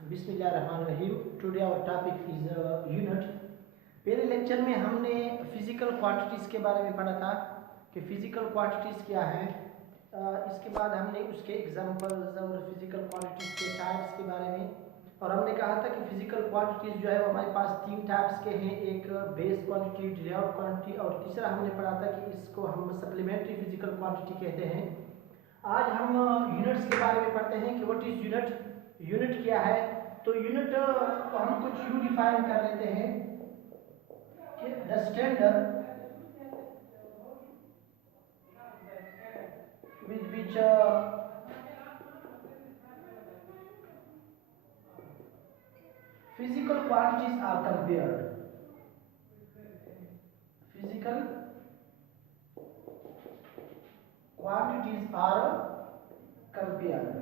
बिस्मिल्लाहिर्रहमानिर्रहीम। Today our topic is unit. पहले lecture में हमने फिजिकल क्वांटिटीज़ के बारे में पढ़ा था कि फिजिकल क्वांटिटीज़ क्या हैं। इसके बाद हमने उसके एग्जांपल्स और फिजिकल क्वांटिटीज़ के टाइप्स के बारे में, और हमने कहा था कि फिजिकल क्वांटिटीज़ जो है वो हमारे पास तीन टाइप्स के हैं, एक बेस क्वांटिटी, डिराइव्ड क्वांटिटी, और तीसरा हमने पढ़ा था कि इसको हम सप्लीमेंट्री फिजिकल क्वांटिटी कहते हैं। आज हम यूनिट्स के बारे में पढ़ते हैं कि व्हाट इज यूनिट, यूनिट क्या है। तो यूनिट को हम कुछ यूं डिफाइन कर लेते हैं कि the standard with which physical quantities are compared. Physical quantities are compared.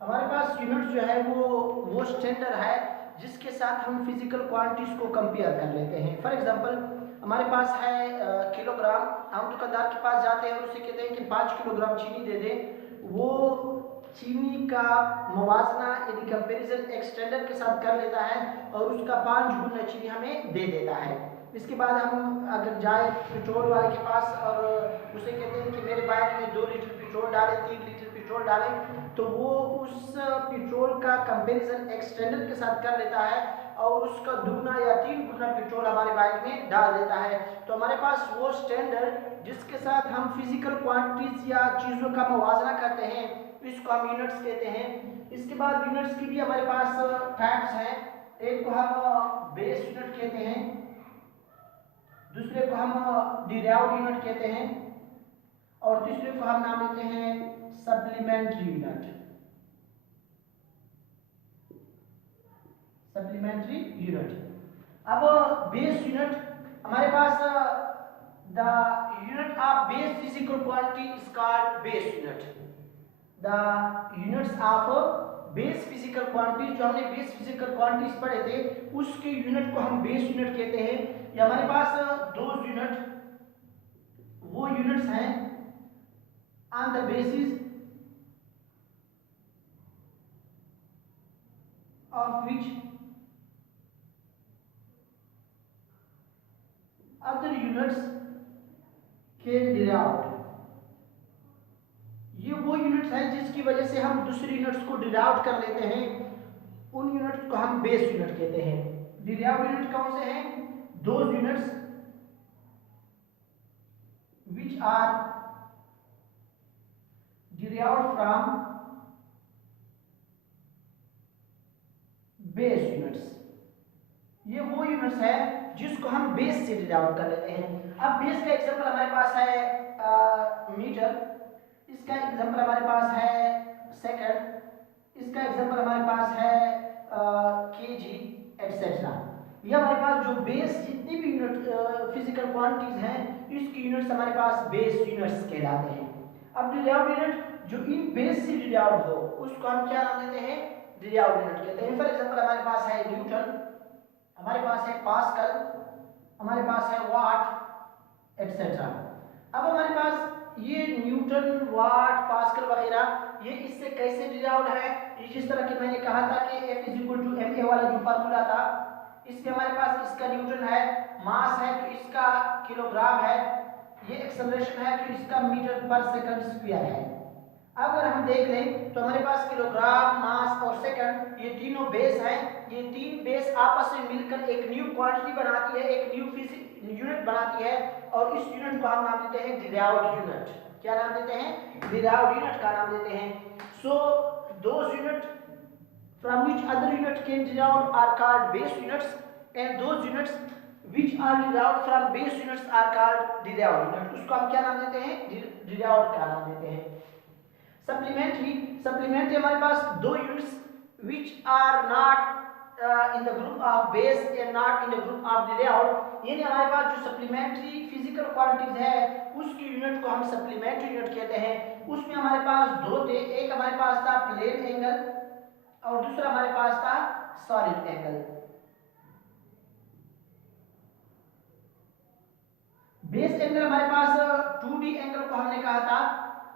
हमारे पास यूनिट जो है वो स्टैंडर्ड है जिसके साथ हम फिजिकल क्वांटिटीज को कंपेयर कर लेते हैं। फॉर एग्जांपल हमारे पास है किलोग्राम। हम दुकानदार के पास जाते हैं और उसे कहते हैं कि 5 किलोग्राम चीनी दे दे। वो चीनी का मुवाजना यानी कंपैरिजन एक स्टैंडर्ड के साथ कर लेता है और उसका 5 गुना चीनी हमें दे देता है। इसके बाद हम अगर जाए पेट्रोल वाले के पास और उसे कहते हैं कि मेरे बाइक में 2 लीटर पेट्रोल डालें, 3 लीटर पेट्रोल डालें, तो वो उस पेट्रोल का कंपैरिजन एक स्टैंडर्ड के साथ कर लेता है और उसका दुगना या 3 गुना पेट्रोल हमारे बाइक में डाल देता है। तो हमारे पास वो स्टैंडर्ड जिसके साथ हम फिजिकल क्वांटिटीज या चीज़ों का मुवाजना करते हैं, इसको हम यूनिट्स कहते हैं। इसके बाद यूनिट्स की भी हमारे पास टाइप्स हैं। एक को हम बेस यूनिट कहते हैं, दूसरे को हम डिराइव्ड यूनिट कहते हैं, और तीसरे को हम नाम देते हैं सप्लीमेंट्री यूनिट। Supplementary unit. अब बेस यूनिट हमारे पास the unit of base physical quantity is called base unit. The units of base physical quantities, जो हमने बेस फिजिकल क्वांटिटीज पढ़े थे उसके यूनिट को हम बेस यूनिट कहते हैं। ये हमारे पास दो यूनिट वो यूनिट्स हैं on the basis of which other units can derive। ये वो यूनिट्स हैं जिसकी वजह से हम दूसरी यूनिट्स को डिराइव कर लेते हैं, उन यूनिट्स को हम बेस यूनिट कहते हैं। डिराइव यूनिट कौन से हैं? Those units which are derived from base units. ये वो यूनिट्स है जिसको हम बेस से डिराइव कर लेते हैं। अब बेस का एग्जांपल हमारे पास है मीटर, इसका एग्जांपल हमारे पास है सेकंड, इसका एग्जांपल हमारे पास है केजी एटसेट्रा। ये हमारे पास जो बेस जितनी भी यूनिट फिजिकल क्वांटिटीज हैं इसकी यूनिट्स हमारे पास बेस यूनिट्स कहलाते हैं। अब डिराइव्ड यूनिट जो इन बेस से डिराइव्ड हो उसको हम क्या नाम देते हैं? डिराइव्ड यूनिट कहते हैं। फॉर एग्जांपल हमारे पास है न्यूटन, हमारे पास है पास्कल, हमारे पास है वाट एटसेट्रा। अब हमारे पास ये न्यूटन, वाट, पास्कल वगैरह ये इससे कैसे डिराइव्ड है? ये जिस तरह कि मैंने कहा था कि F = ma वाला जो फार्मूला था, इसमें हमारे पास इसका न्यूटन है, मास है तो इसका किलोग्राम है, ये एक्सेलरेशन है तो इसका मीटर पर सेकंड स्क्वायर है। अगर हम देख लें तो हमारे पास किलोग्राम, मास और सेकंड ये तीनों बेस हैं। ये तीन बेस आपस में मिलकर एक न्यू क्वांटिटी बनाती है, एक न्यू यूनिट बनाती है, और इस यूनिट को हम नाम देते हैं डिराइव्ड यूनिट। क्या नाम देते हैं? डिराइव्ड यूनिट का नाम देते हैं। So those unit from which other unit can derived are called base units, and those units which are derived from base units are called derived units। उसको हम क्या नाम देते हैं? derived का नाम देते हैं। सप्लीमेंट्री हमारे पास दो units which are not in the group of base and not in the group of derived, यानी हमारे पास जो सप्लीमेंट्री फिजिकल क्वांटिटीज है उसकी यूनिट को हम सप्लीमेंट्री यूनिट कहते हैं। उसमें हमारे पास दो थे, एक हमारे पास था प्लेन एंगल और दूसरा हमारे पास था सॉलिड एंगल। बेस एंगल हमारे पास 2D एंगल को हमने कहा था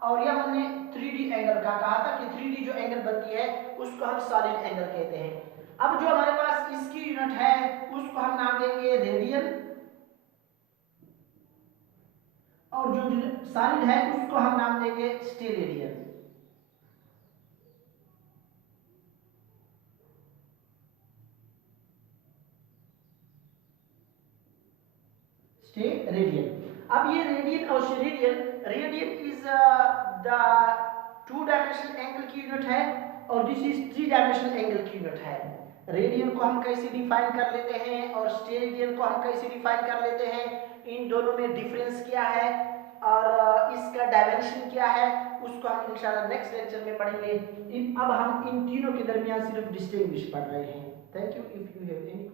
और यह हमने 3D एंगल का कहा था कि 3D जो एंगल बनती है उसको हम सॉलिड एंगल कहते हैं। अब जो हमारे पास इसकी यूनिट है उसको हम नाम देंगे रेडियन, और जो सॉलिड है उसको हम नाम देंगे स्टेरेडियन। स्टेरेडियन। अब ये रेडियन और steradian, radian is the 2 dimensional angle की यूनिट है और दिस इज 3 डायमेंशनल एंगल की यूनिट है। रेडियन को हम कैसे डिफाइन कर लेते हैं और स्टेरेडियन को हम कैसे डिफाइन कर लेते हैं, इन दोनों में डिफरेंस क्या है और इसका डायमेंशन क्या है, उसको हम इंशाल्लाह नेक्स्ट लेक्चर में पढ़ेंगे। अब हम इन तीनों के दरमियान सिर्फ डिस्टिंग्विश पढ़ रहे हैं। Thank you. If you have any